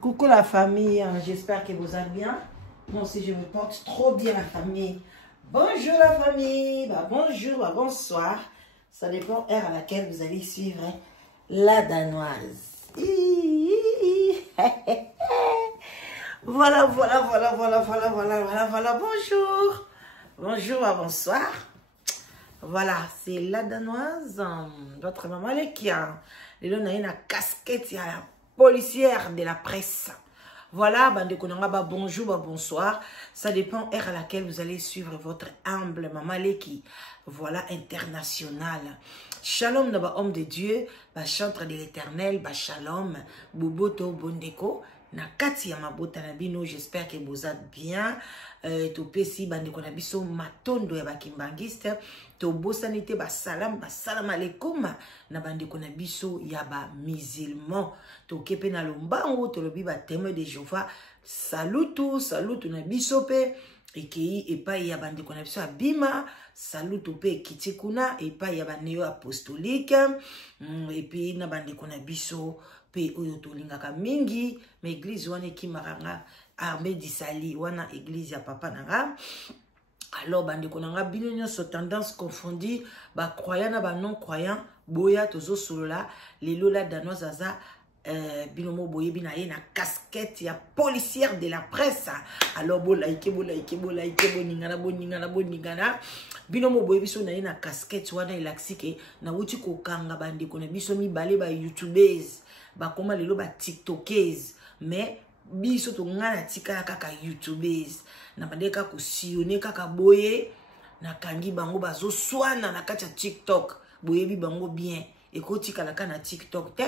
Coucou la famille, j'espère que vous allez bien. Moi aussi je me porte trop bien la famille. Bonjour la famille, bonjour, bonsoir. Ça dépend de l'heure à laquelle vous allez suivre la danoise. Voilà, bonjour. Bonjour, bonsoir. Voilà, c'est la danoise, votre maman Lekia. Les deux ont casquette, la policière de la presse. Voilà, bonjour, bonsoir. Ça dépend de l'heure à laquelle vous allez suivre votre humble maman Leki. Voilà, international. Shalom, homme de Dieu, chantre de l'éternel, shalom, boboto, bondeko. Na kati ya mabota na bino, j'espère que vous êtes bien. Topesi bandeko na biso matondo ya bakimbangiste. To bosanite salam alaikum na bandeko na biso ya ba musulman. To kepe na lombango to lobi ba témoin de Jéhovah. Salutu na biso pe ekei epai ya bandeko na biso abima. Salutu pe kitikuna epai ya ba neo apostolique. Et puis na bandeko na biso pe oyo tolingaka mingi mais église wana ekimaranga armée d'Isali wana église ya papa nanga. Alors bandeko nanga bino nyonso tendance confondue ba croyant na ba non croyant boya tozo solola lelo la danoise aza binomo boye bina ye na casquette ya policière de la presse. Alors bolaike boningana binomo boye biso na ye na casquette wana elaxike na wuti ko kanga bandeko na biso mibale ba youtubers ba koma lelo ba tiktokers mais biso to ngana tika kaka youtubers na bandeka ko sione kaka boye na kangi bango bazo swana na kati ya TikTok boye bi bango bien ekoti kala kana TikTok te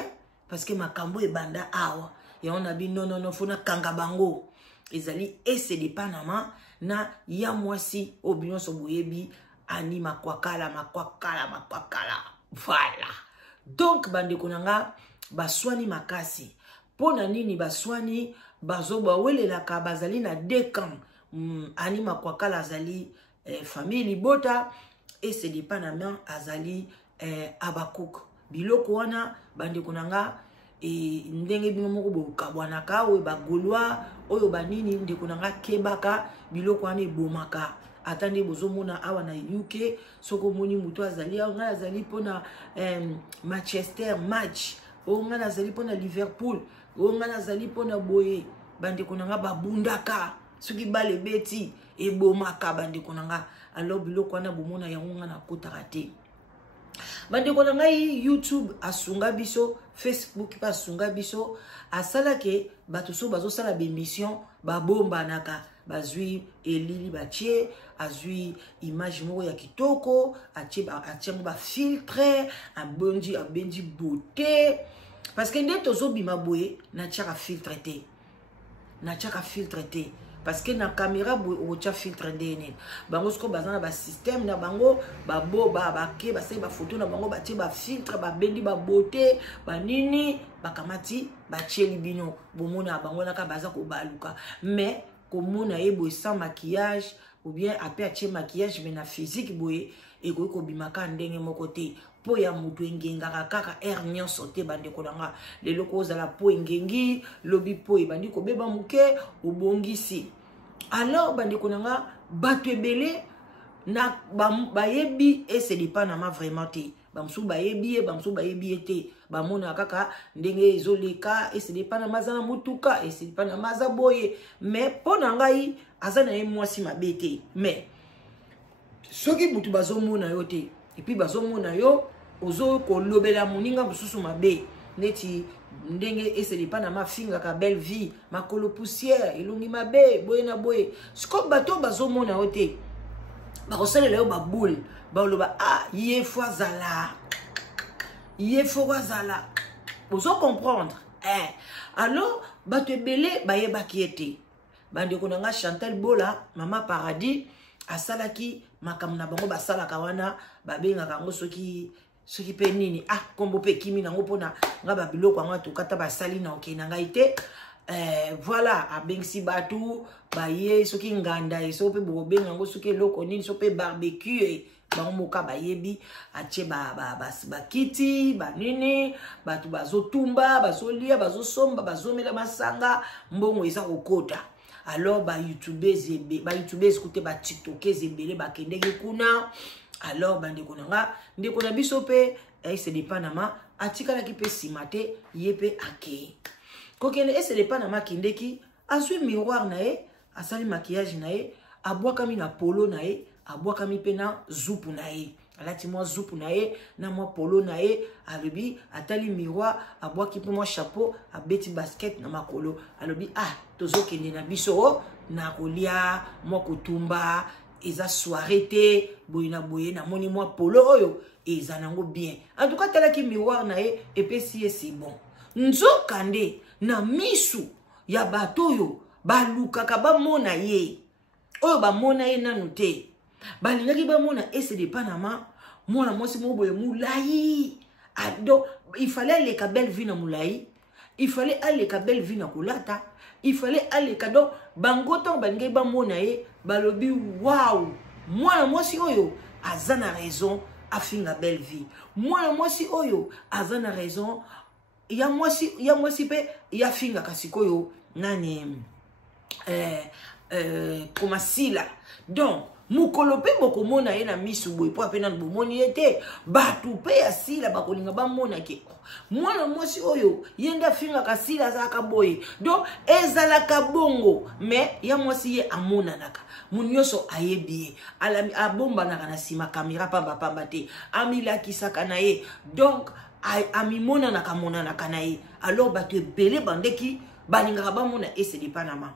parce que makambo e banda awa ya on a bi non fona kanga bango ezali ese de Panama na ya mwasi obinyoso boye bi ani makwakala voilà donc bandeko nanga baswani makasi pona nini baswani bazoba welela ka bazali na dekan ani makwakala azali famille libota et c'est des Panama azali abakuk biloko wana bandeko nanga ndenge bino moko bokabwanaka oyo bagolwa oyo banini ndeko nanga kebaka biloko wana ebomaka atande bozomona awa na UK soko moni muto azali awa azali pona Manchester match onga nazali pona Liverpool onga nazali pona boye bandeko nanga babundaka soki bale beti ebomaka bandeko nanga alors biloko wana bomona yango nga na kotaka te bandeko nanga YouTube asunga biso Facebook pa asunga biso asala ke bato so bazosala bémission babomba naka bazui elili batie azui image moko ya kitoko atie ba filtre abendi beauté parce que nde tozobima boye na tiaka filtre te parce que na caméra boye otia filtre ndene bango siko bazana ba système na bango baboba bake basali ba photo na bango batie ba filtre babendi ba beauté banini bakamati batie libino bomona bango naka baza ko baluka mais komona ebo sans maquillage ou bien après atie maquillage mais na physique boye eko ko bimaka ndenge moko te po ya mutu engengaka kaka air nyonso te bandeko nanga lelo kozala po engengi lobi po ebandi kobeba muke obongisi alors bandeko nanga bato ebele na bayebi et c'est des Panama vraiment te bamsu bayebi te bamona kaka ndenge ezoleka et c'est des Panama zana mutuka et c'est des Panama za boye mais pona ngai azana ye mwasi mabete mais soki mutu bazomona yo te et puis bazomona yo ozo ko lobela moninga mususu mabe neti ndenge ese de Panama finga ka belle vie makolo poussière elongi mabe boye na boye siko bato bazomona yo te bakosalela yo baboule baloba ye fo azala ozo comprendre alors bato ebele bayebaki ete bandeko nanga Chantal Bola mama Paradis asalaki makambo na bango basalaka wana babengaka yango soki pe nini kombo pe kimi nango pona nga babiloko anga tokata basali na oke na ngai te voilà abengisi batu baye soki nganda eso pe bobenga yango soki eloko nini so pe barbecue Bangomoka bayebi atie kiti banene batu bazotumba bazolia bazosomba bazomela masanga mbongo eza kokota. Alors YouTubers écoutez TikTokers ebele bakendeki kuna. Alors bandeko nanga ndeko na biso pe ese de Panama atikala ki pe simate yepe ake. Kokene ese de Panama kindeki azwi miroir na ye asali maquillage na ye abwakami na polo na ye abwakami pe na zupu na ye alati mwa zupu na ye na mwa polo na ye alobi atali miroir abwaki pe mwa chapeau abeti basket na makolo alobi tozokende na biso na kolia mwa kotumba eza soirée te boye na moni mwa polo oyo eza nango bien. En tout cas talaki miroir na ye epesi ye si bon. Nzokande na misu ya bato yo balukaka bamona ye oyo bamona ye nanu te balingaki bamona ese de Panama mwana mwasi moboye mulai ado il fallait aller ka belle vie na mulai il fallait aller ka belle vie na kulata il fallait aller ka do bangoto balingaki bamona ye balobi wow mwana mwasi oyo azana raison afinga belle vie mwana mwasi oyo azana raison ya mwasi pe ya finga kasikoyo nani komasila. Donc mukolo pe bokomona ye na misu boy po apena bomoni ete batu pe ya sila bakolinga bamona ke mwana mwasi oyo yenda finga kasila zaka boy. Donc ezala kabongo mais ya mwasi ye amona naka munyoso ayebi alami abomba na sima kamera pamba te amila kisaka na ye. Donc amimona na kamona na kanaye. Alors batu ebele bandeki balinga bamona ese de Panama.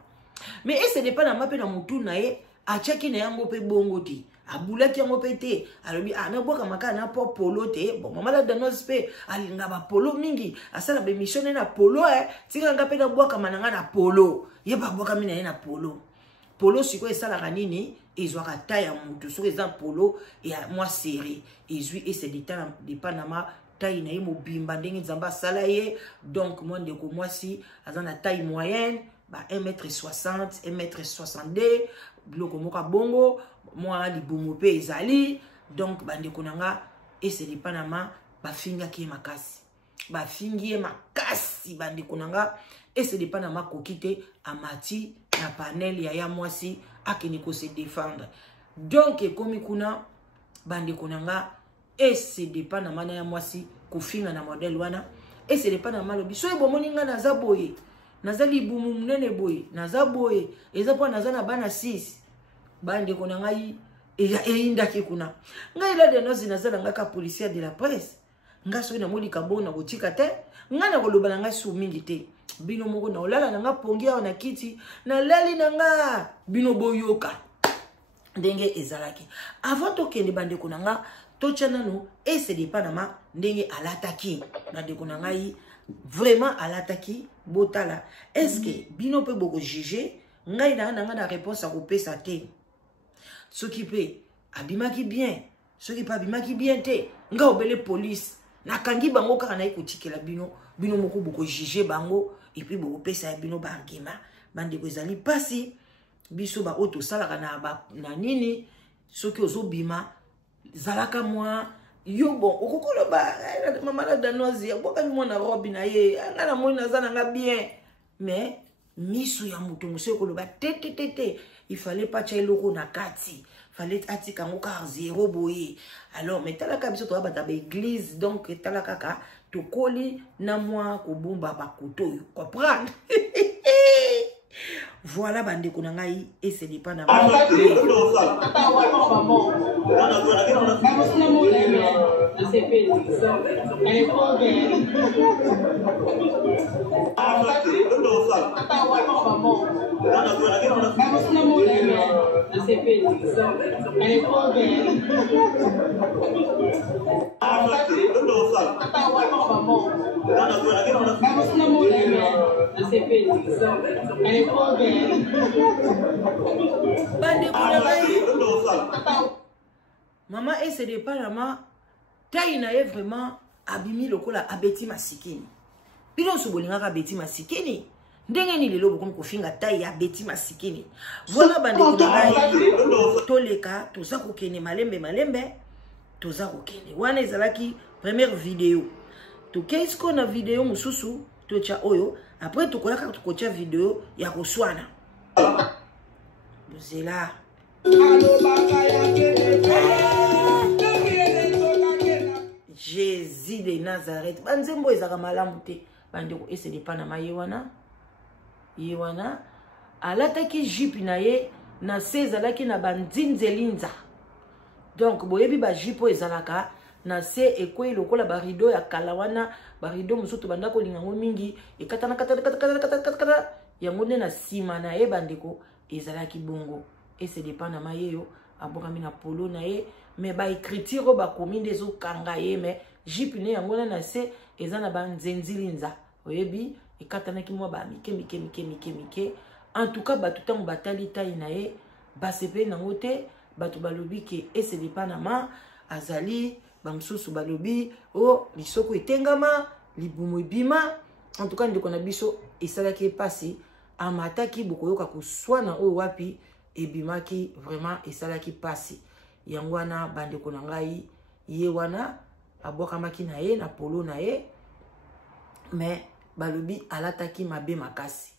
Mais ese de Panama pe na mutu na ye achaki na yango pe bongo ti abulaki yango pe te alobi na boka maka na polo te bon mama la danos pe alinga ba polo mingi asala be mission na polo tika nga pe na boka mananga na polo ye ba boka mina na polo siko esala kanini ezwaka taya mutu so eza polo ya mwa série ezui ese de Panama taille na ye mobimba ndenge nzamba sala ye. Donc moi ndeko mwasi azana taille moyenne ba 1m60 1m62 bloko moka bongo moi libumu pe ezali. Donc bandeko nanga ese de Panama bafinga ki makasi bafingi makasi bandeko nanga ese de Panama kokite amati na panel ya mwasi akeni ko se défendre. Donc ekomi kuna bandeko nanga ese de Panama na ya mwasi kufinga na model wana ese de Panama lobi so ebomoni nga naza boye nazali bumu munene boye naza boye eza po naza na bana 6 bande kona ngai einda ki kuna ngai la de nozi nazala ngaka policier de la presse nga so na moli kabona kotika te nga na koloba na nga su mingi te bino moko na olala na nga pongi awa na kiti na lali na nga bino boyoka ndenge ezalaki avant to kende bande kona nga tochanano ese de Panama ndenge alataki na de kona ngai vraiment alataki botala est-ce que bino pe boko juger ngai na réponse à kopesa te soki pe abimaki bien soki pa abimaki bien te nga obele police na kangi bango kaka na ikotikela bino moko boko juger bango et puis boko pesa bino ba argument bande ko ezali pasi biso ba auto salaka na nini soki ozobima zalaka moi yo bon okokolo ba mama la danozi boka mwana robi na ye nga na moni nazana nga bien mais misu ya mutu muso ko loba tete il fallait pas tcha eloko na kati fallait atika ngo ka zéro boye. Alors mais talaka biso to ba église donc talaka ka to koli na moi ko bomba ba koto yo comprendre. Voilà bande ko ngai et c'est n'est pas na Maman ese de Panama taille na ye vraiment abimi lokola abeti masikini bino so bolingaka abeti masikini ndenge ni lelo bokomi kofinga taille ya abeti masikini. Voilà bande ko ngai toleka toza kokene malembe toza kokende wana ezalaki première vidéo tokei siko na vidéo mosusu totia oyo après tokoyaka tokotia vidéo ya koswana bozela Jésus de Nazareth banzembo ezaka malamu te bandeko esele pa na mayewana yewana alataki jupe na ye na se ezalaki na bandinzelinza donc boyebi ba jupe ezalaka na se ekwei lokola barido ya kala wana barido mosusu banda kolinga ngo mingi ekatana katana yango nde na nsima na ye bandeko ezalaki bongo esele pa na mayeyo abokami na polo na ye me ba écriture bakomi nde ezokanga ye me jupe ne yango na se eza na banzenzilinza oyebi ekatanaki mwa ba mike en tout cas bato tango batali tayi na ye basepe nango te bato balobi ke esele pa na ma azali bamosusu balobi o lisoko etengama libumu ebima en tout cas ndeko na biso esalaki epasi amataki bokoyoka koswana oyo wapi ebimaki vraiment esalaki pasi yango wana bandeko na ngai ye wana abokamaki na ye na polo na ye mais balobi alataki mabe makasi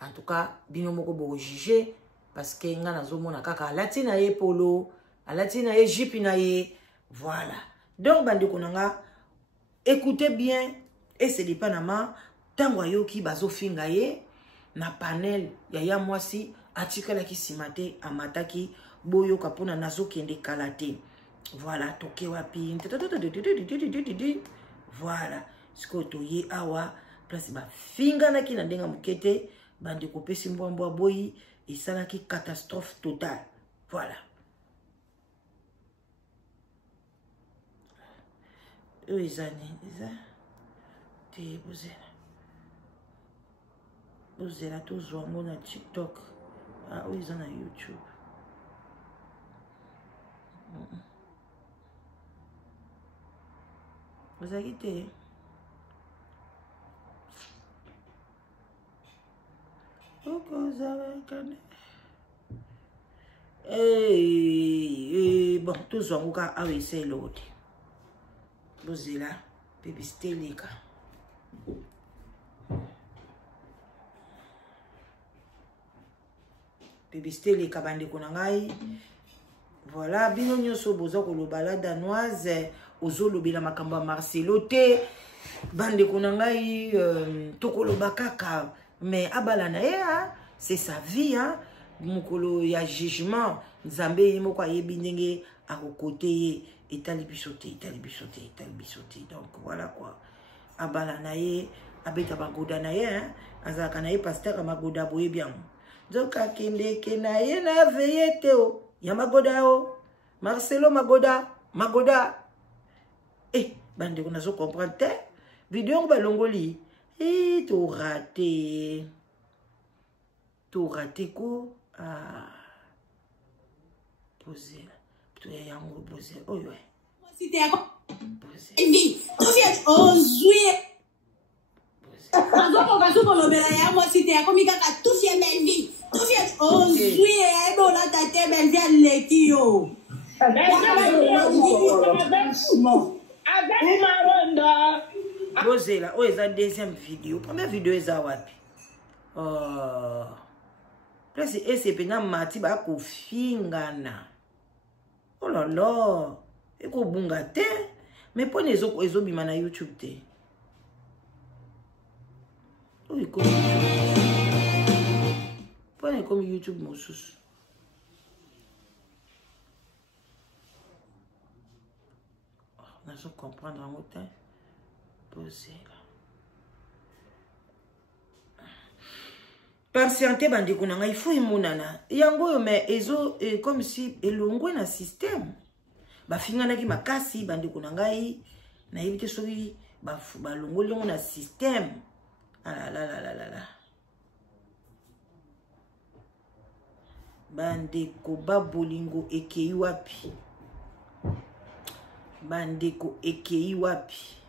en tout cas bino moko boko juger parce que nga nazomona kaka alati na ye polo alati na ye jupe na ye voilà donc bandeko na nga écoutez bien et c'est pas na ma tango ayoki bazofinga ye na panel ya mwasi atikalaki simate amataki boyoka pona nazokende kala te voilà toke wapi voilà siko toye awa place bafinganaki na ndenga mokete bandeko pesi mbwambwa boyi esalaki catastrophe totale voilà oyo eza nini eza te bozela tozwa ngo na TikTok oyo eza na YouTube ozalaki te okozalakane bon tozwa ngo ka awa esa eloko te bozela publicité eleka publicité eleka bandeko na ngai voilà bino nyonso boza koloba la danoise ozolobela makambo ya Marcelo te bandeko na ngai tokoloba kaka mais abala na ye c'est sa vie mokolo ya jugement nzambe ye moko ayebi ndenge akokote ye etali biso te donc voilà quoi abala na ye abeta bagoda na ye azalaka na ye pasteur magoda boyebi yango nzoka kendeke na ye na veye te o ya magoda o Marcelo magoda bandeko nazo comprendre te video balongoli to raté ko poser to yango poser oyo c'était vie on jouer bazoko lobela ya moi c'était comme kaka tout fait même vie tout fait on jouer bon la tête belle vie leki yo bozela oyo eza deuxième vidéo première vidéo eza wapi place esepena mati bakofingana oh là là ekobunga te mais mpona ezobima na YouTube te oyo mpona ekomi YouTube mosusu nazo comprendre yango te posela patiente bandeko na ngai il faut emonana yango oyo mais ezo comme si elongwe na système bafinganaki makasi bandeko na ngai nayebi te soki balongoli yango na système alalalala bandeko babolingo ekei wapi bandeko ekei wapi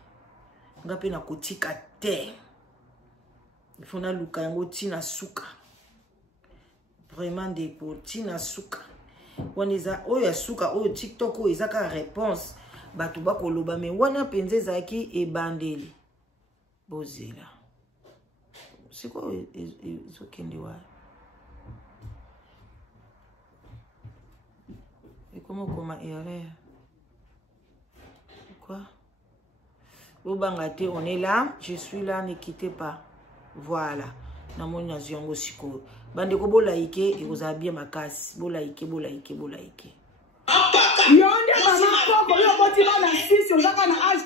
nga pe na kotika te il faut na luka yango tina suka vraiment ndeko tina suka wana eza oyo ya suka oyo TikTok oyo eza ka réponse bato bakoloba me wana penze ezalaki ebandeli bozela siko ezokende wapi comment comment erreur quoi Bobangate, on est là, je suis là, ne quittez pas. Voilà. Namoni naziongo siko. Bande ko bolaike et vous avez bien ma casse. Bolaike. Yonde mama koko yo boti bana sisi ozaka na âge.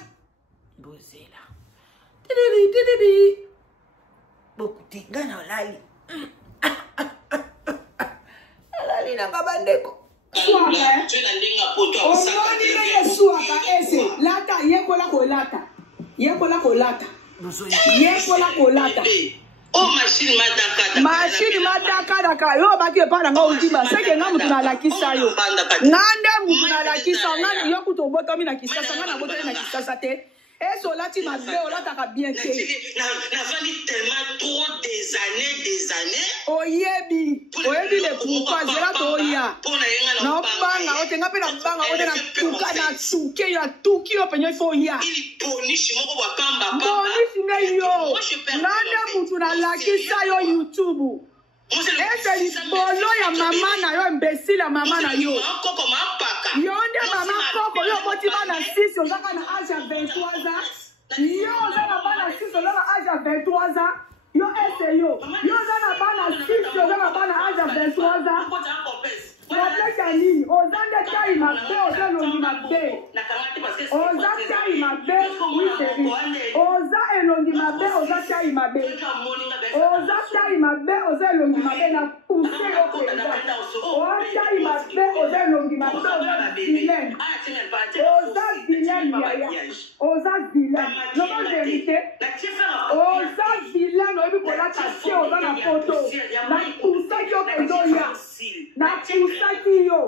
Bozela. Tididi. Boku tingana lali. Lali na kabandeko. Lata yekola kolata. Oh machine madaka yo baki epana nga udiba seke nga mutu na lakisa yo ngande mutu na lakisa ngani yo kuto botomi na kisasa ngana botomi na kisasa te eso lati mabe olataka bien te na vali tellement trop des années oyebi le pourquoi zela to ya na banga otenga pe na banga otena tuka na tuke ya tuki yo penyo fo ya bonishi moko wa pamba bonishi ne yo ngande mutu na lakisa yo YouTube ese libolo ya mama na yo imbécile ya mama na yo yonde mama koko yo boti bana 6 ozaka na âge ya 23 ans yo oza na bana 6 oza na âge ya 23 ans yo ese yo oza na bana 6 oza na bana âge ya 23 ans problème nini oza nde tai mabe oza elongi mabe oza tai mabe wiseri oza elongi mabe oza tai mabe oza tai mabe oza elongi mabe na pousse yo penza oza tai mabe oza elongi mabe oza vilaine yaya oza vilaine lobo vérité oza vilaine oyebi kolata se oza na poto na pousse yo penzoya na pousse yo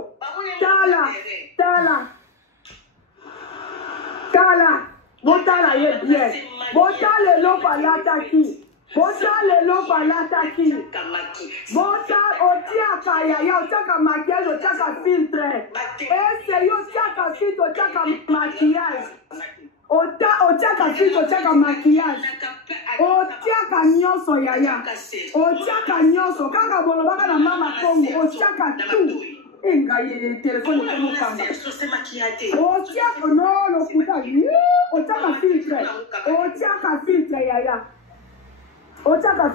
tala botala ye bien botala eloko alataki bota otiaka yaya otiaka maquillage otiaka filtre ese yo otiaka filtre otiaka maquillage otiaka filtre otiaka maquillage otiaka nyonso yaya otiaka nyonso kaka bolobaka na mama kongo otiaka tu engaye telefone komokamba otiaka no lokuta otiaka filtre yaya otiaka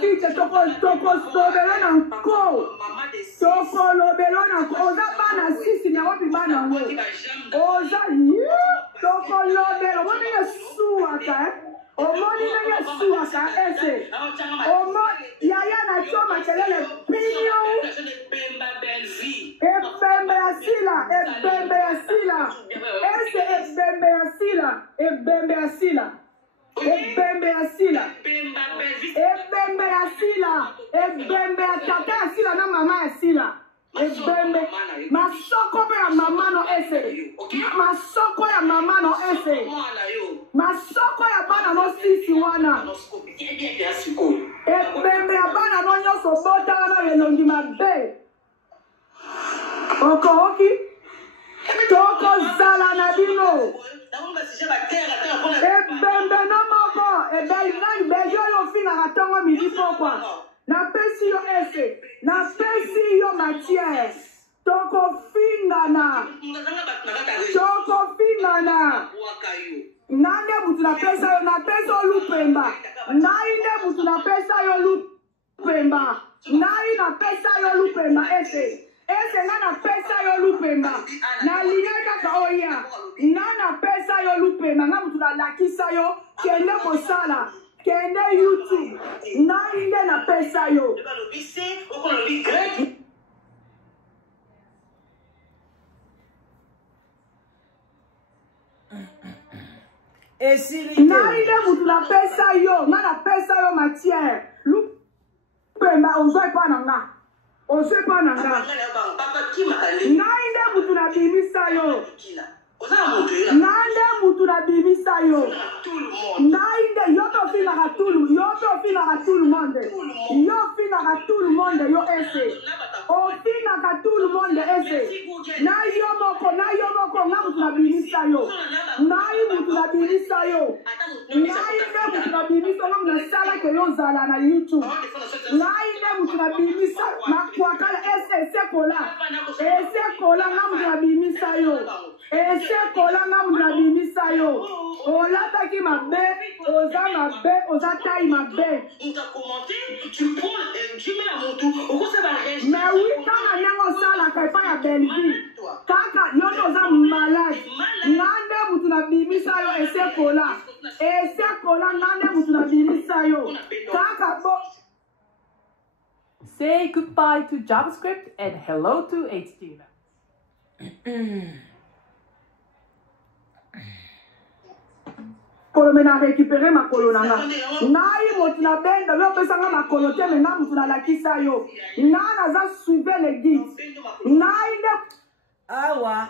filtre tokosobelo na nko tokolobelo na nko oza bana sisi na wapi bana ngo oza tokolobelo omoni yesuwaka omoni ndenge esuwaka ese yaya na tio makelele pinyo ebembe ya sila ese ebembe ya tata ya sila na mama ya sila ebembe masoko pe ya mama no ese masoko ya mama no ese masoko ya bana no sisi wana ebembe ya bana no nyonso botala na elongi mabe okoki tokozala na bino ebembe no moko ebelingani beyo yo finaka ntongo midi pokwa napesi yo ese napesi yo matière tokofingana nande mutu napesa yo napesa olupemba nai nde mutu napesa yo lupemba nai napesa yo lupemba ese nga napesa yo lupemba nalinga kaka oya nga napesa yo lupemba nga mutu nalakisa yo kende kosala kende YouTube nai nde napesa yo nai nde mutu napesa yo nga napesa yo matière lupemba ozwa epa na nga nai nde mutu nabimisa yo nande mutu nabimisa yo nai nde yo tofinaka tout le monde yo finaka tout le monde yo ese Ofinaka tout le monde ese. Na yomoko nga mutu na bimisa yo. Ngai mutu na bimisa yo. Ngai ne mutu na bimisa yo na sala ke yo zala na YouTube. Ngai ne mutu na bimisa na kwakala ese kola. Ese kola nga mutu na bimisa yo. Ese kola nga mutu na bimisa yo. Olataki mabe, oza mabe, oza tai mabe. Tu mets à mon tour. Mais oui, quand on a ça, la caille à Belgique. Kaka, yono oza malade. Nande mutu na bimisa yo ese kola. Ese kola nande mutu na bimisa yo. Kaka bo. Say goodbye to JavaScript and hello to HTML. Kolo mena récupérer ma kolonanga. Nai moti na benda yo pesanga ma kolote mena mutu na lakisa yo. Nana za suivre les guides. Nai de awa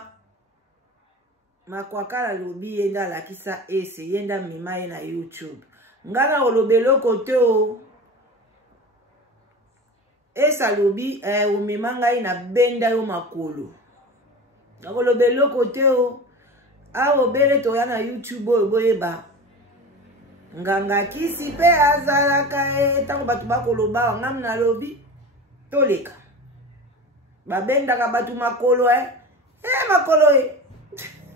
makwakala lobi yenda lakisa ese yenda mimaye na YouTube. Ngana olobelo kote o. Esa lobi umimanga ina benda yo makolo. Nakolobelo kote o. Awo bele to ya na YouTube boyeba. Nganga kisi pe azalaka tango batu bakoloba ngam na lobi toleka. Babenda ka batu makolo makolo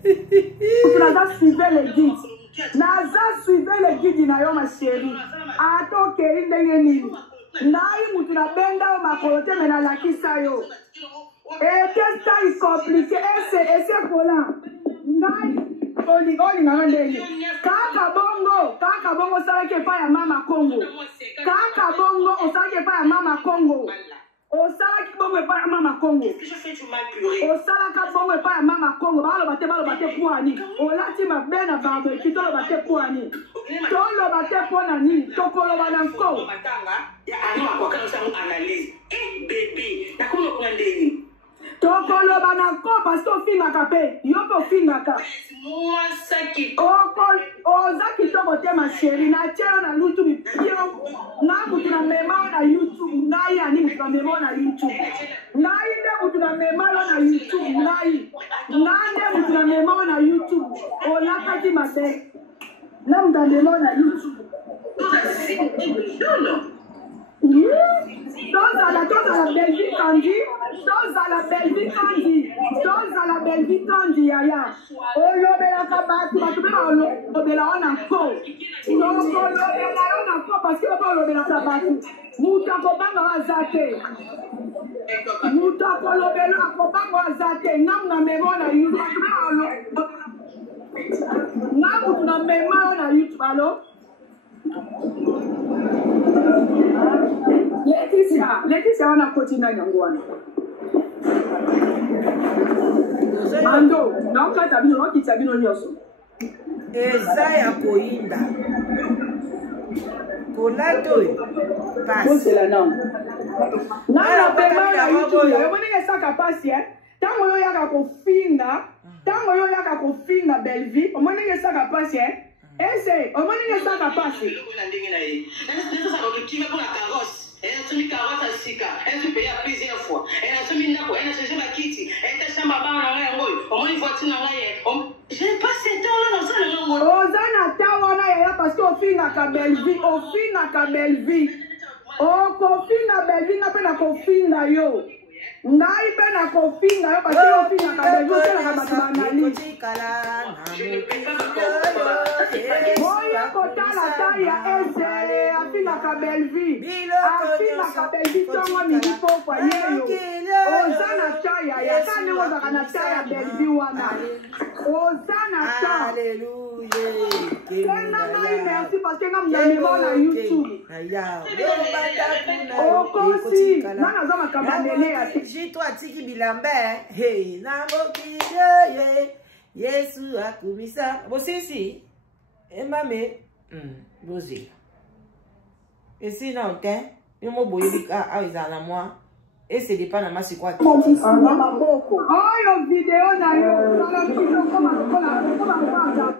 Naza suivre les guides. Naza suivre les guides na yo ma chérie. Ato keri ndenge nini. Nai mutu na benda o makolo te mena lakisa yo. Qu'est-ce que c'est compliqué? Ese kola. Nai oli na ndenge. Kaka bongo salake pa ya mama Congo. Kaka bongo osalake pa ya mama Congo. Osalaki bongo pa ya mama Congo. Osalaka bongo pa ya mama Congo. Balo bate poani. Olati mabena babe kitolo bate poani. Tolo bate poani. Tokolo bananko. Ya ano kwa kana samu analyse. Bébé, na kuma kuna ndeni. Tokolo bananko parce que ofingaka pe. Yo pe ofingaka. Moi saki. Ozaki toko te ma chérie na chero na YouTube pio. Na mutu na mema na YouTube. Ngai ani mutu na mema na YouTube. Ngai ne mutu na mema na YouTube. Ngai ne mutu na mema na YouTube. Olakaki mabe. Na mutu na mema na YouTube. Dans la Belgique Candy, yaya. Olobela kabatu, batubela olobela onako. Olobela onako parce que olobela kabatu. Mutako banga wazate. Mutako olobela akobanga wazate. Namna memona YouTube. Namu tuna memona YouTube alo. Laetitia wana koti ndani yangu wana. Ando, na ukata bino wakita bino nyoso. Eza ya koinda. Kolato passe. Bon c'est la norme. Na pema na YouTube, yo mwenye saka pasi Tango yo yaka kofinga Belleville, o mwenye saka pasi Ese, o mwenye saka pasi. Elle a soumis carotte à Sika, elle a payé plusieurs fois. Elle a soumis Nako, elle a changé ma kitty, elle a changé ma barre en Rangoy. Au moins, une voiture en Rangoy. J'ai pas 7 ans là dans ça, le Rangoy. Ozana Tawana yaya parce qu'au fin à Kabelvi, Oh, kofinga Belvi na pena kofinga yo. Ngai pena kofinga yo parce qu'au fin à Kabelvi, c'est la kabatanali. Moya kota la taille ese afina Kabelvi. Afina Kabelvi tongo midi pokwa yeyo. Ozana taille ya kane woza kana taille Belvi wana. Ozana taille. Alléluia. Merci parce que nous avons na YouTube. Okosi, nana zama kabandele ya Jito atiki bilambe. Hey, na mokile Yesu akumisa. Bosisi. Emame. Bosi. Esi na onte. Yomo boyika awizana moi. Et c'est des panama c'est quoi? Oh yo vidéo na yo. Sala kilo comment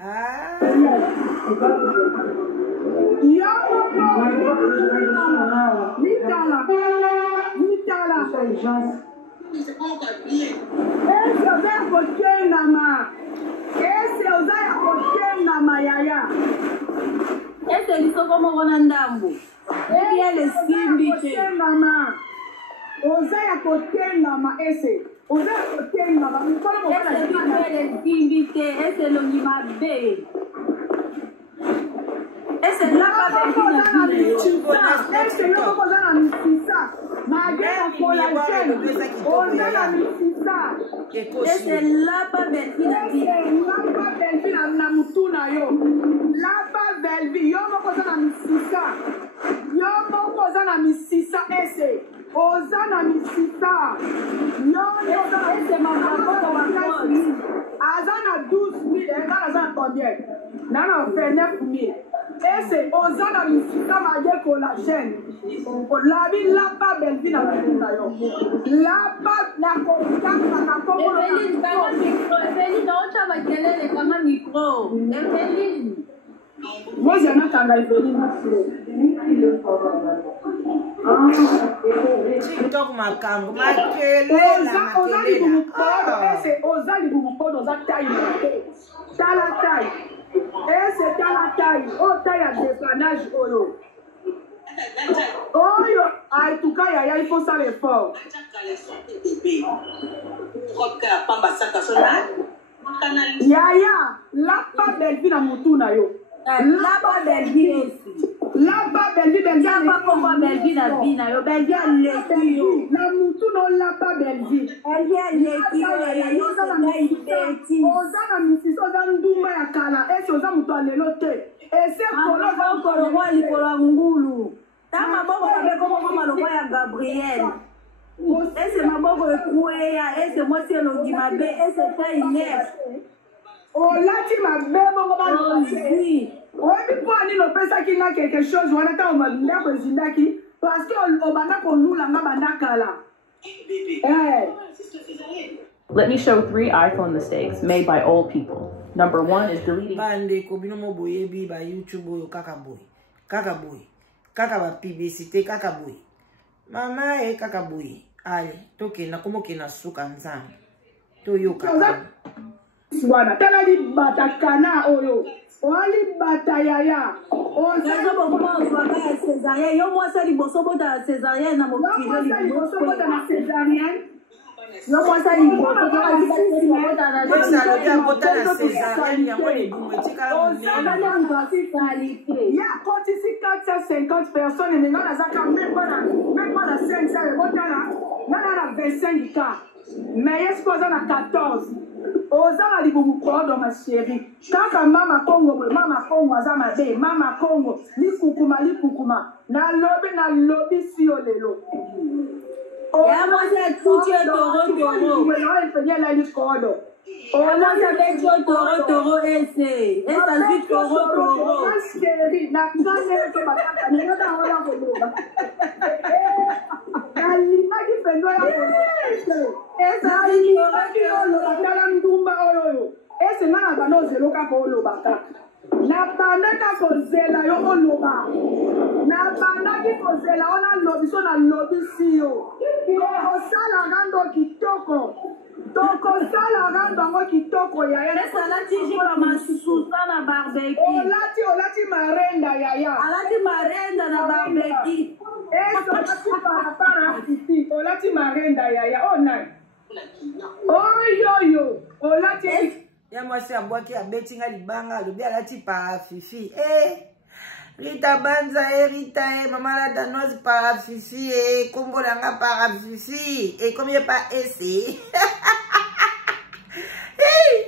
Ah. urgence. Est-ce que vous avez côté Nama? Est-ce que vous avez côté Nama Yaya? Est-ce que vous avez côté Ndambo? Est-ce que vous avez côté Nama? Vous avez côté Nama? Est-ce que vous avez côté Nama? Est-ce que vous avez côté Est-ce que vous avez est-ce que là pas et c'est aux gens à l'Islam avec la chaîne. La vie là pas belle vie dans la vie là pas la confiance la micro. Moi j'en ai quand Eveline. TikTok makambo c'est aux ali bumu dans la taille. La taille. Et c'est à la taille, au taille à dépannage, Oyo. Oyo, en tout cas, il faut ça l'effort. Yaya, la pas belle vie dans mon tour, yo. La pas belle vie aussi. La pas belle vie, belle vie. La pas comment belle vie dans vie, yo. Belle vie, elle est yo. La moutou, non, la pas belle vie. Elle vient l'équipe, elle est yo, ça va m'aider. Ozana misisi, ozana ndumba ya kala. Esi ozana moutou alelote. Esi kolo, kolo, roi, likolo, ngulu. Tama bobo, comme maloko ya Gabriel. Esi maboko ekueya, esi mwasi elongimabe, esi tainef. Olati mabebo ngoma nzi. Obi po ani no pesa ki na quelque chose wana ta omabinda ko zindaki parce que obanda ko nula nga bandakala. Let me show 3 iPhone mistakes made by old people. Number 1 is deleting. Bande ko binomo boyebi ba YouTube yo kakaboy. Kakaboy. Kaka ba publicité kakaboy. Mama e kakaboy. Ale, toke na komo ke na suka nzambe. To yo kaka. Swana tala li batakana oyo. Wali batayaya. Oza bokoma ozwaka ya césarienne. Yo mwasa liboso bota césarienne na mokizo liboso bota na césarienne. Yo mwasa liboso bota na césarienne. Bota na césarienne yango le bumwetika il y a quand ici 450 personnes et maintenant nazaka même pas na 500 bota na 25 cas. Mais est-ce qu'on a 14? Ozana libumu kodo ma chérie. Kaka mama Congo azama be mama Congo likukuma na lobi si olelo. Ya mo se tuti toro. Well fanya la ni kodo. Ona se be toro ese. Esa zi toro. Ma chérie na kane ke bataka ni na wala ko. Alima ki pendo ya ko. Esa ni la ndumba oyo. Ese na bano zelo ka ko lo baka. Na banda ka ko zela yo oloba. Na banda ki ko zela ona lobi so na lobi siyo. Ko sala gando kitoko. Toko sala gando ngo kitoko ya. Esa la tiji pa masususa na barbecue. Olati marenda ya. Alati marenda na barbecue. Eso lati para titi. Olati marenda ya. Oh nai. Oh yo olati ya mwasi abwaki abetinga libanga lobi alati para fifi Rita Banza Rita mama la danoise para fifi kombo langa para fifi combien pas essayer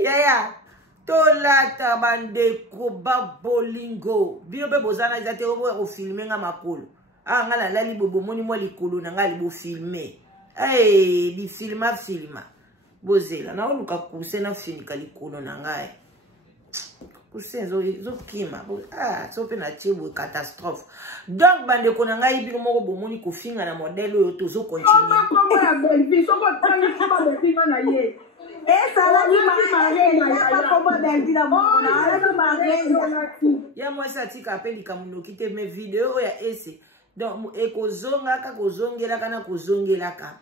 yaya tolata bande ko babolingo bino be bozana izate o filmer nga makolo ngala lali bobo moni mo likolo na ngali bo filmer di filma bozela na oluka kuse na finika likolo na ngai kuse zo kima so pe na chibu catastrophe donc bande ko na ngai bino moko bomoni ko finga na modèle oyo tozo continuer comment ya belvi so ko tani ko be finga na ye esa la ni marena ya ko belvi na mo na marena ya moi ça tika appeli kamuno kite mes vidéos ya ese donc ekozonga ka kozongela kana kozongela ka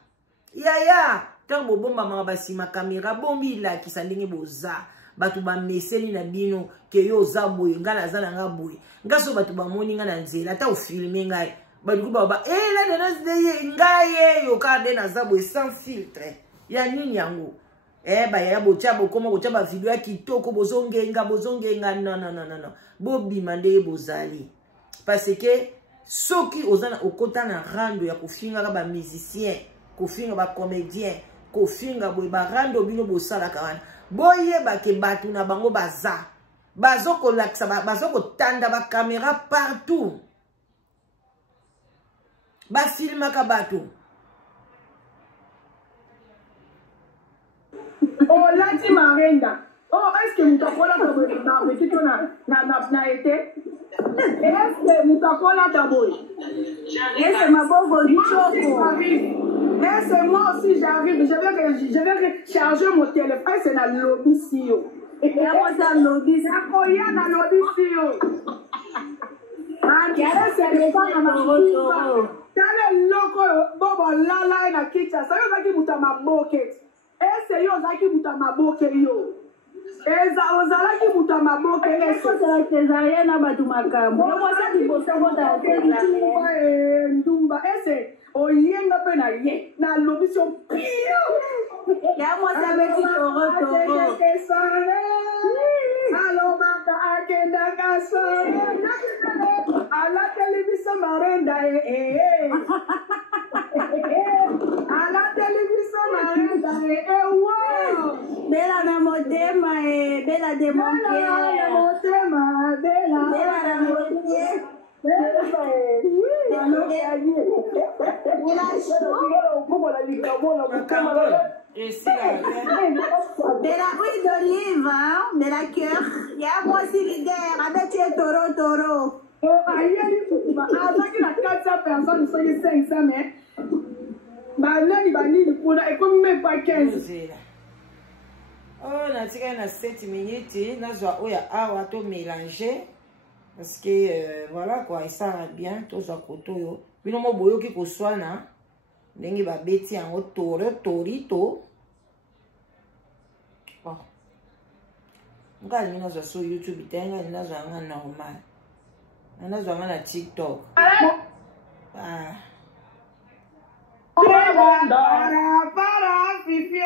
yaya tango bomba mabasi ma caméra bombi la ki sandingi boza batu ba meseli na bino ke yo zaboy ngala zana ngaboy ngaso batu ba moni ngana nzela ta o filmer ngai batu ba la dana zeye ngai yo kade na zaboy sans filtre ya nini yango ba ya bocha bokoma bocha ba video ya kitoko bozongenga non bobi mande bozali parce que soki ozana okota na rando ya kofinga ba musicien kofinga ba comédien kofinga boy ba rando bino bosala kawana boye ba ke batu na bango baza bazoko laksa bazoko tanda ba caméra partout ba filma ka batu. Oh, Lati Marenda. Oh, est-ce que Moutakola n'a été? Est-ce que Moutakola Taboy? Est-ce que ma pauvre Choco? Est-ce que moi aussi j'arrive? Je vais charger mon téléphone, c'est dans le lobby CEO. Et moi, c'est dans le lobby. C'est un collier dans le lobby CEO. C'est le temps dans ma retour. T'as le loco, Bobo Lala et la kitcha. Ça veut dire que Moutama Boket. Ese yo zaki mutamaboke yo. Eza ozalaki mutamaboke eso la césarienne abatu makambo. Yo mwasa dibosa bota césarienne. Ndumba ese oyenga pe na ye na lobisio pio. Ya mwasa beti toro. Alo maka akenda kasore. Ala televisa marenda à la télévision, wow! Bella na motema, bella de mon cœur. Bella na motema. De la huile d'olive, de la cœur. Il y a moi aussi leader, avec tu es toro. Oh, aïe, avec la 400 personnes, sont les 500, mais. Oh, natika na 7 minutes, nazwa oya awa to mélanger parce que voilà quoi, il sera bien to za koto yo. Bino mo boyo ki koswana ndenge ba beti yango torito. Oh. Nga ni nazwa so YouTube tenga ni nazwa nga normal. Nazwa nga na TikTok. Para fifi.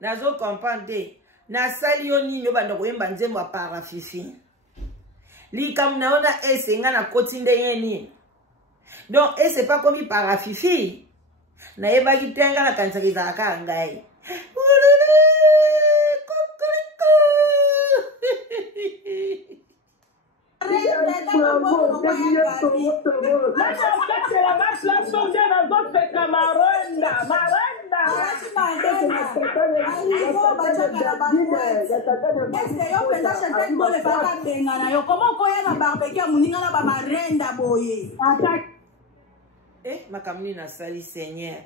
Nazo comprendre. Na sali yo nini banda koyemba nzembo para fifi. Likam naona ese nga na kotinde yeni. Donc ese pas comme para fifi. Na yeba kitenga na kanisa kizaka ngai. Makamuni na sali Seigneur.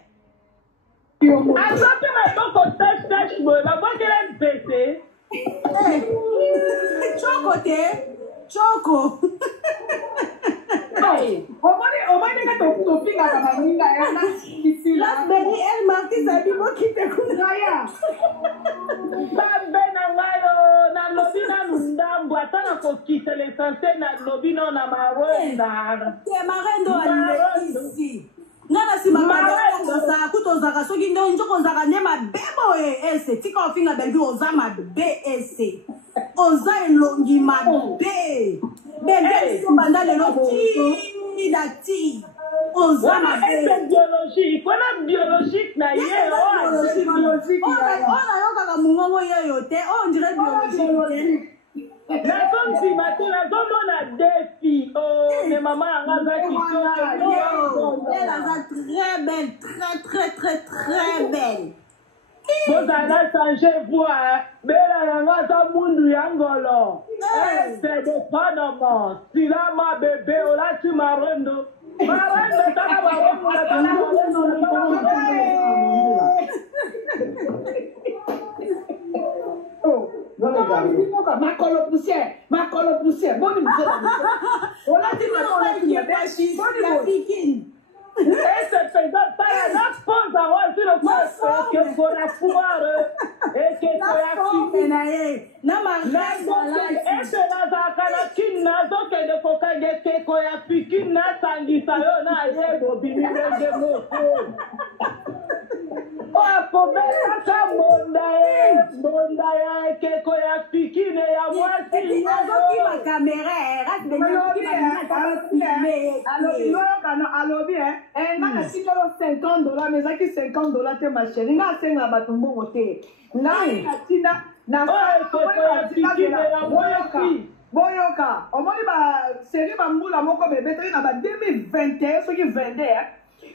Choco. Hey, omani ka to pinga ka maninga yana kisila. Beni el marti sa bibo kite kunaya. Bambe na ngalo na lobina ndambo atana ko kite le sanse na lobina na marenda. Te marendo alisi. Ngana si mabado za kutozaka soki ndo njoko zaka nema bebo ese tika ofinga belbi ozama be ese. Oza elongi mabe. Bébé, c'est pas dans le loti, dati. Oza mabe. Biologie, quoi la biologique na ye? Biologique. On a yo kaka mungongo yo te. On dirait biologique. La zone si matin, la zone a deux filles. Oh, mais maman a raza qui sont. Elle a très belle, très belle. Vous allez changer voix. Bella yanga ta mundu yangolo. C'est de Panama. Si là ma bébé, oh là tu m'arrendo. M'arrendo, t'as pas Makolo poussière. Bon, il on a dit Esse pedaço para na ponta, olha, tira o corpo, que for a fumar, que foi assim. Não, mas esse na zacana, que na zoca de focar de que foi a pequena sangue saiu na ego, bimira de moço. Olha, começa a monda que foi a pequena e a moça. la caméra, alors bien, elle si $50, mais ça qui $50, t'es ma chérie, n'a c'est la batumbo côté. Boyoka, au moins ba série ba mbula moko bébé na ba 2021 ce qui vendait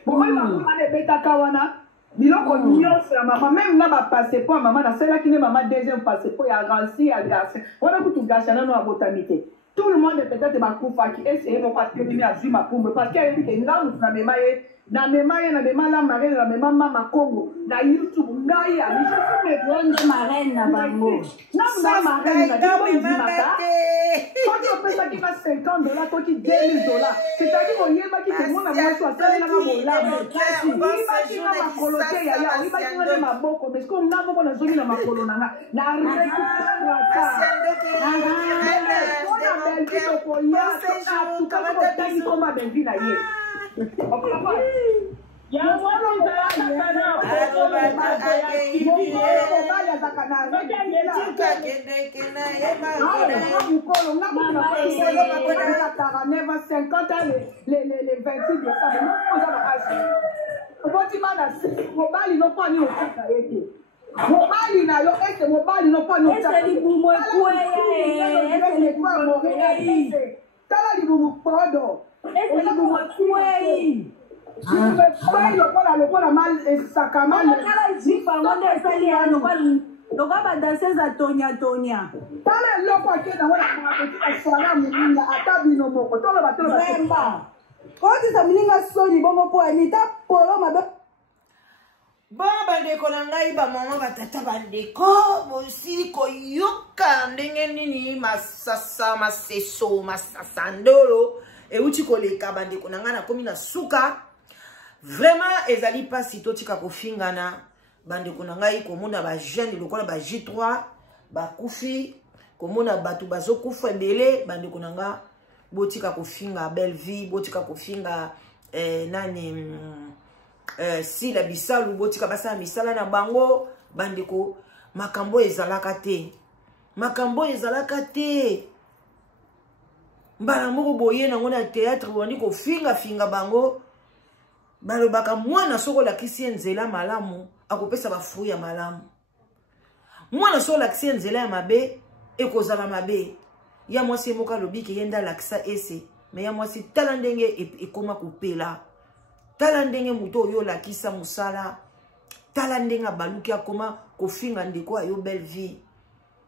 bon ba mbula le beta kawana biloko nyonso ya mama même na ba passeport mama na sela ki ne mama deuxième passeport ya garantie ya garçon wana kutu gashana no abotamité. Tout le monde peut-être va couper qui essaye de pas terminer à Zuma pour parce qu'il y a une énorme na memaye na memala marraine na mama Congo na YouTube ngai a je me prendre marraine na bango na marraine na quand tu fais ça qui va $50 toi qui $1000 c'est-à-dire qu'on y va qui te montre moi soit ça na mola il va qui na makolote ya il va qui na maboko mais comme na moko na zomi na makolo na mobali na yo ese mobali no kwa no tala libumu tala libumu podo ese libumu kwei lokola mal esakama tala jifa ngonde esali ano lokola ba danseuse atonya tala loko akena wala kwa petit soara muninga atabino moko tolo batolo bemba ko tisa muninga soni bongo po anita polo mabe. Bon, bandeko na ngai ba mama batata bandeko bosi koyoka ndenge nini masasa maseso masasandolo euti koleka bandeko na ngai na komi na suka vraiment ezali pasi totika kofingana bandeko na ngai komona ba jeune lokola ba J3 ba kufi komona batu bazokufa ebele bandeko na nga botika kofinga belle vie botika kofinga nani si la bisalu botika basa misala na bango bandeko makambo ezalaka te mbala moko boye nango na théâtre bondi ko finga bango balobaka mwana soko lakisi nzela malamu akopesa bafu ya malamu mwana soko lakisi nzela ya mabe ekozala mabe ya mwasi moka lobiki yenda lakisa ese mais ya mwasi tala ndenge ekoma kupela tala ndenge muto oyo lakisa musala tala ndenge baluki akoma kofinga ndeko ayo belle vie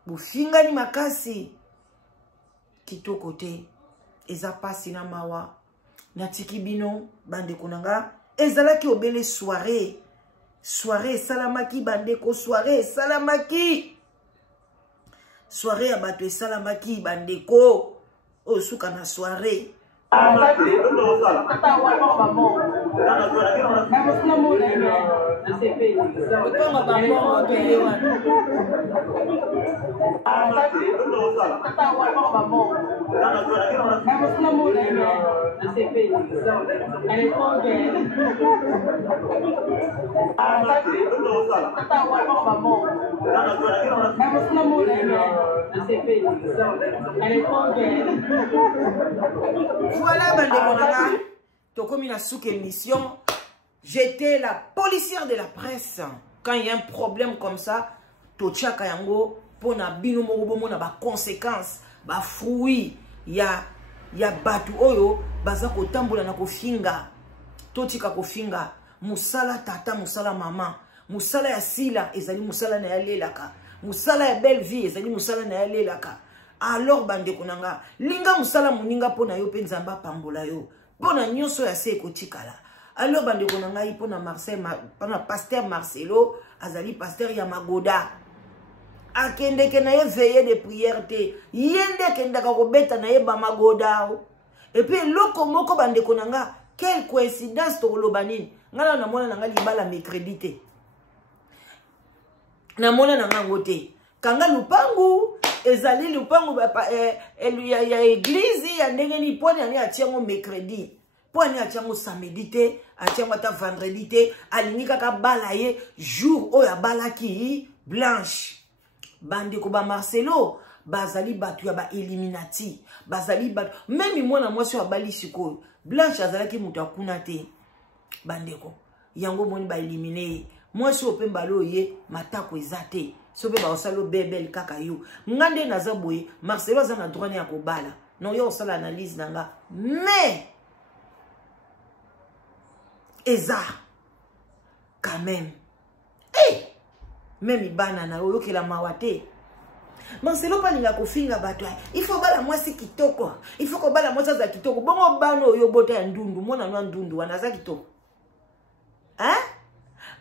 bofinga ni makasi kitoko te eza pasi na mawa natiki bino bandeko nanga ezalaki obele soirée salamaki bandeko soirée ya bato esalamaki bandeko osuka na soirée Voilà, bandeko nanga, tokomi na souk émission. J'étais la policière de la presse. Quand il y a un problème comme ça, tochaka yango pona bino moko na ba conséquences, ba fruits, ya batu oyo baza kotambola na kofinga. Totika kofinga, musala tata, musala mama, musala ya sila ezali musala na yalelaka. Musala ya belle vie ezali musala na yalelaka. Alors bandeko nanga linga musala muninga pona yo pe nzamba pambola yo pona nyonso ya se kotikala. Alors bandeko nanga pona Marcel pona pasteur Marcelo azali pasteur ya Magoda akende ke na ye veillé de prière te yende kendaka kobeta na ye bamagodao et puis loko moko bandeko nanga quelle coïncidence tokoloba nini ngala namona nanga libala mercredi te namona nanga ngote kanga lupangu ezali lupangu ya église ya ndenge ni poni ani atiango mercredi poni atiango samedi te atiango ta vendredi te alingi kaka bala ye jour oyo abalaki Blanche bandeko ba Marcelo bazali batu ya ba Illuminati bazali batu même mwana mwasi wa bali sikoyo Blanche azalaki mutu akuna te bandeko yango moni ba éliminer mwasi opemba lo ye matako ezate sobe ba osalo bebel kaka yo ngande naza boye Marcelo aza na droit ya kobala non yo osala analyse nanga mais eza quand même même ibana na oyo ke la mawate Marcelo palinga kofinga bato il faut bala mwasi kitoko il faut ko bala mwasi za kitoko bongo bano oyo bota ya ndundu mona nwa ndundu wana za kitoko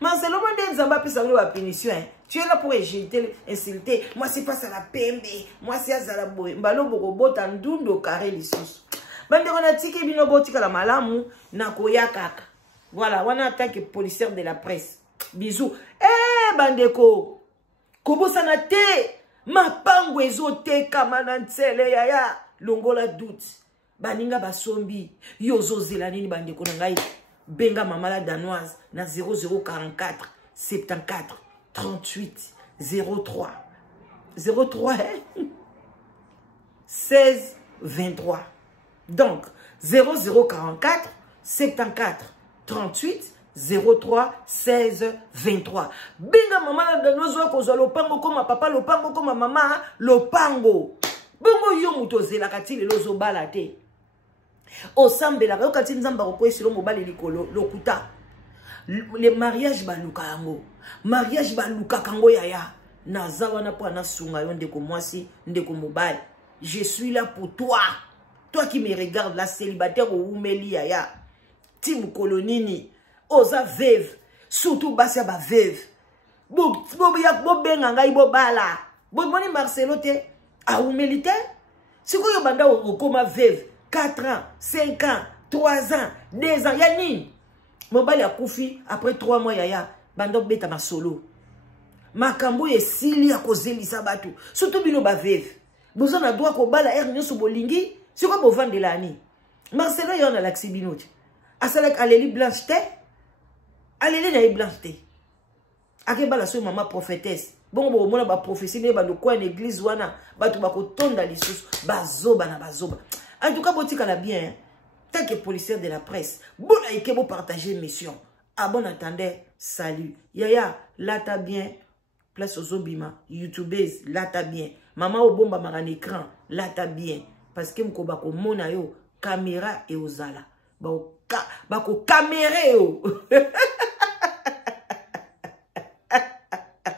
Marcelo mande nzamba pesa lo ba punition tu es là pour insulter moi c'est pas ça la pembe moi c'est azala boy mbalo boko bota ndundu carré lisusu bande kona tiki bino botika la malamu na koya kaka voilà wana attaque policière de la presse bisous bandeko kobosana te mapango ezoteka manantsele yaya longola doute baninga basombi yozozela nini bandeko na ngai benga mama la danoise na 0044 74 38 03 16 23 donc 0044 74 38 03 16 23 benga mama la danoise kozwa lopango koma papa lopango koma mama lopango bongo yo mutozela kati lelo zobala te osambela yo kati nzamba ko kwesilo mobali likolo lokuta le mariage baluka yango mariage baluka kango yaya naza wana po na sunga yo ndeko mwasi ndeko mobali je suis là pour toi qui me regarde la célibataire ou umeli yaya tim kolonini oza veuve surtout basia ba veuve bo benga ngai bo bala bo moni Marcelo te a humilité sikoyo banda okoma veuve 4 ans 5 ans 3 ans 2 ans ya nini mobali akufi après 3 mois yaya banda beta ma solo makambo esili akozelisa batu surtout bino ba veuve bozo na droit ko bala nyoso bolingi siko bo vandela ni Marcelo yona laxi binote asalak aleli Blanche te aleli na Blanche te akebala so mama prophétesse bon bon mona ba prophétie ne ba lokwa en église wana batu ba kotonda lisusu bazoba na bazoba en tout cas botika la bien tant que policier de la presse bon like bo partager mission à bon attendeur salut yaya lata bien place aux obima youtubeuse lata bien maman au bomba maran écran lata bien parce que mko ba ko mona yo caméra et ozala ba ko caméra yo